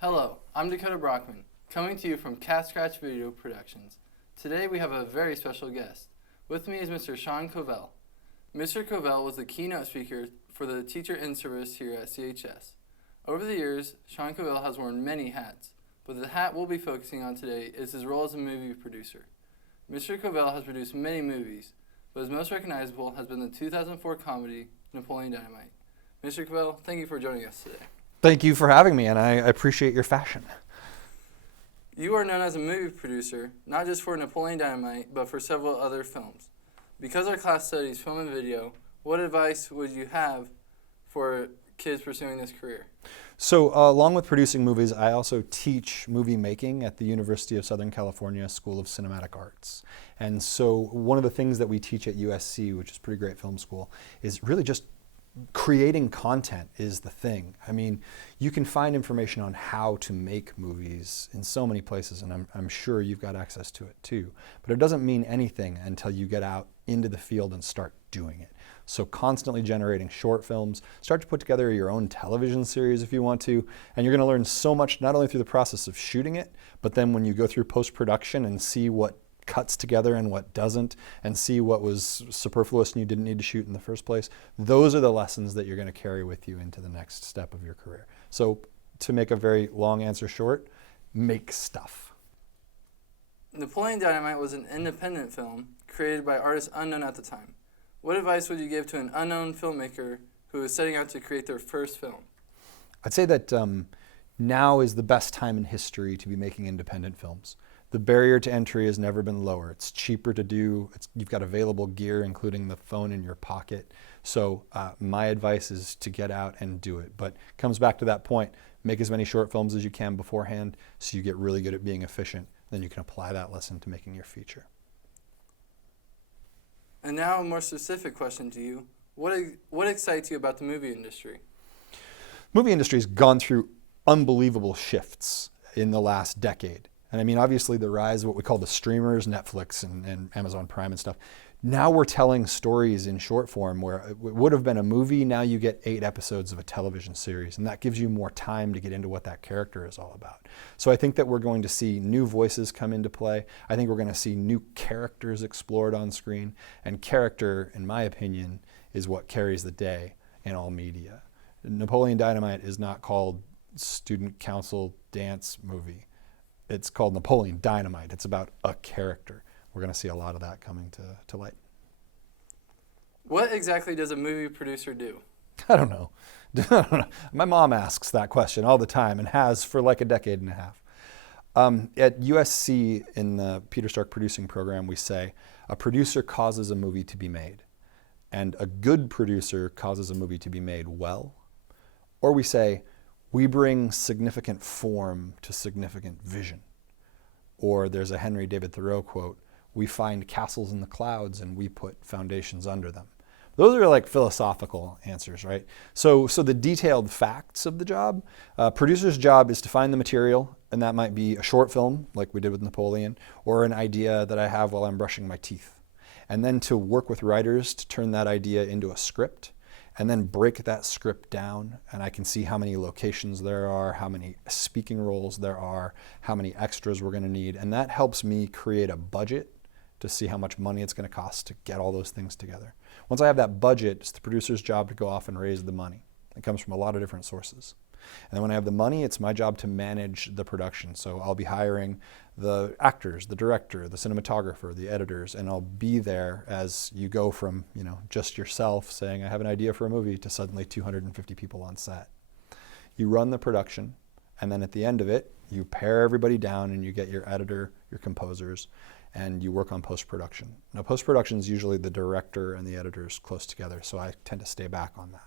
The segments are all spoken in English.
Hello, I'm Dakota Brockman, coming to you from Cat Scratch Video Productions. Today we have a very special guest. With me is Mr. Sean Covel. Mr. Covel was the keynote speaker for the Teacher in Service here at CHS. Over the years, Sean Covel has worn many hats, but the hat we'll be focusing on today is his role as a movie producer. Mr. Covel has produced many movies, but his most recognizable has been the 2004 comedy Napoleon Dynamite. Mr. Covel, thank you for joining us today. Thank you for having me, and I appreciate your fashion. You are known as a movie producer, not just for Napoleon Dynamite, but for several other films. Because our class studies film and video, what advice would you have for kids pursuing this career? So along with producing movies, I also teach movie making at the University of Southern California School of Cinematic Arts. And so one of the things that we teach at USC, which is a pretty great film school, is really just creating content is the thing. I mean, you can find information on how to make movies in so many places, and I'm sure you've got access to it too. But it doesn't mean anything until you get out into the field and start doing it. So constantly generating short films, start to put together your own television series if you want to, and you're going to learn so much not only through the process of shooting it, but then when you go through post-production and see what cuts together and what doesn't, and see what was superfluous and you didn't need to shoot in the first place. Those are the lessons that you're going to carry with you into the next step of your career. So to make a very long answer short, make stuff. Napoleon Dynamite was an independent film created by artists unknown at the time. What advice would you give to an unknown filmmaker who is setting out to create their first film? I'd say that now is the best time in history to be making independent films. The barrier to entry has never been lower. It's cheaper to do. You've got available gear, including the phone in your pocket. So my advice is to get out and do it. But it comes back to that point. Make as many short films as you can beforehand so you get really good at being efficient. Then you can apply that lesson to making your feature. And now a more specific question to you. What excites you about the movie industry? Movie industry has gone through unbelievable shifts in the last decade. And I mean, obviously the rise of what we call the streamers, Netflix and Amazon Prime and stuff. Now we're telling stories in short form where it would have been a movie, now you get 8 episodes of a television series, and that gives you more time to get into what that character is all about. So I think that we're going to see new voices come into play. I think we're going to see new characters explored on screen, and character, in my opinion, is what carries the day in all media. Napoleon Dynamite is not called student council dance movie. It's called Napoleon Dynamite. It's about a character. We're going to see a lot of that coming to light. What exactly does a movie producer do? I don't know. My mom asks that question all the time and has for like a decade and a half. At USC in the Peter Stark producing program, we say a producer causes a movie to be made, and a good producer causes a movie to be made well. Or we say, we bring significant form to significant vision. Or there's a Henry David Thoreau quote, we find castles in the clouds and we put foundations under them. Those are like philosophical answers, right? So the detailed facts of the job, producer's job is to find the material, and that might be a short film like we did with Napoleon, or an idea that I have while I'm brushing my teeth. And then to work with writers to turn that idea into a script, and then break that script down, and I can see how many locations there are, how many speaking roles there are, how many extras we're going to need, and that helps me create a budget to see how much money it's going to cost to get all those things together. Once I have that budget, it's the producer's job to go off and raise the money. It comes from a lot of different sources. And then when I have the money, it's my job to manage the production. So I'll be hiring the actors, the director, the cinematographer, the editors, and I'll be there as you go from, just yourself saying, I have an idea for a movie, to suddenly 250 people on set. You run the production, and then at the end of it, you pare everybody down and you get your editor, your composers, and you work on post-production. Now, post-production is usually the director and the editors close together, so I tend to stay back on that.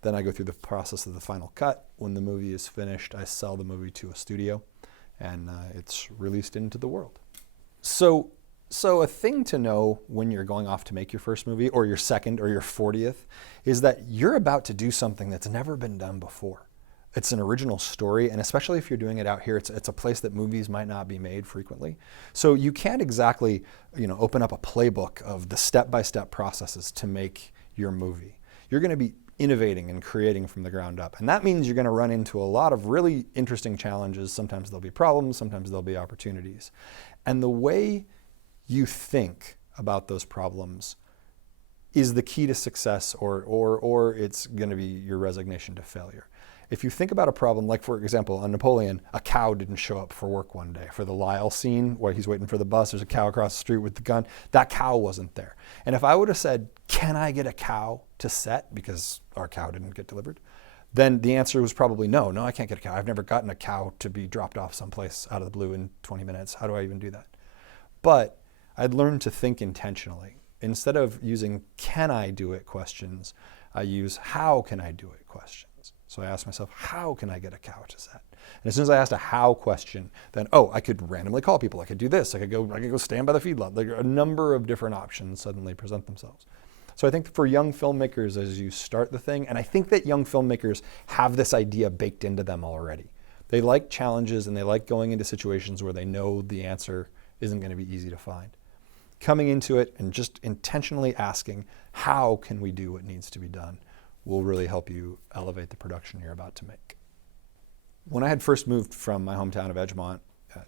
Then I go through the process of the final cut. When the movie is finished, I sell the movie to a studio, and it's released into the world. So a thing to know when you're going off to make your first movie, or your second, or your 40th, is that you're about to do something that's never been done before. It's an original story, and especially if you're doing it out here, it's a place that movies might not be made frequently. So you can't exactly, open up a playbook of the step-by-step processes to make your movie. You're going to be innovating and creating from the ground up. And that means you're going to run into a lot of really interesting challenges. Sometimes there'll be problems, sometimes there'll be opportunities. And the way you think about those problems is the key to success, or it's going to be your resignation to failure. If you think about a problem, like for example, on Napoleon, a cow didn't show up for work one day. For the Lyle scene where he's waiting for the bus, there's a cow across the street with the gun. That cow wasn't there. And if I would have said, can I get a cow to set because our cow didn't get delivered? Then the answer was probably no, I can't get a cow. I've never gotten a cow to be dropped off someplace out of the blue in 20 minutes. How do I even do that? But I'd learned to think intentionally. Instead of using can I do it questions, I use how can I do it questions. So I asked myself, how can I get a cow to set? And as soon as I asked a how question, then, I could randomly call people. I could do this. I could go stand by the feedlot. Like a number of different options suddenly present themselves. So I think for young filmmakers, as you start the thing, and I think that young filmmakers have this idea baked into them already. They like challenges and they like going into situations where they know the answer isn't going to be easy to find. Coming into it and just intentionally asking, how can we do what needs to be done, will really help you elevate the production you're about to make. When I had first moved from my hometown of Edgemont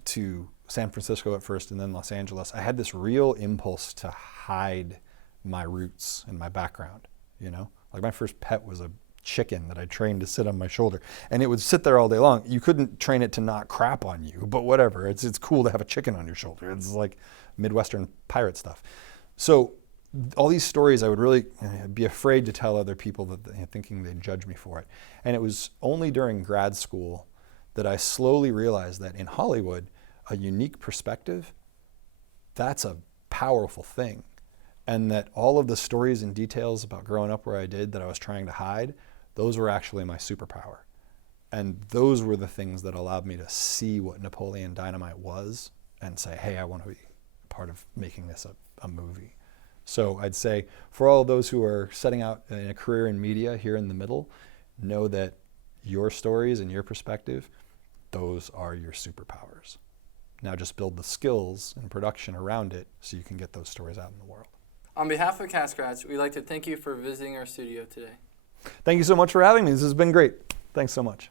to San Francisco at first and then Los Angeles, I had this real impulse to hide my roots and my background, Like my first pet was a chicken that I trained to sit on my shoulder, and it would sit there all day long. You couldn't train it to not crap on you, but whatever. It's cool to have a chicken on your shoulder. It's like Midwestern pirate stuff. So all these stories I would really be afraid to tell other people that thinking they'd judge me for it. And it was only during grad school that I slowly realized that in Hollywood, a unique perspective, that's a powerful thing. And that all of the stories and details about growing up where I did that I was trying to hide, those were actually my superpower. And those were the things that allowed me to see what Napoleon Dynamite was and say, hey, I want to be part of making this a movie. So I'd say for all those who are setting out in a career in media here in the middle, know that your stories and your perspective, those are your superpowers. Now just build the skills and production around it so you can get those stories out in the world. On behalf of Cast Scratch, we'd like to thank you for visiting our studio today. Thank you so much for having me. This has been great. Thanks so much.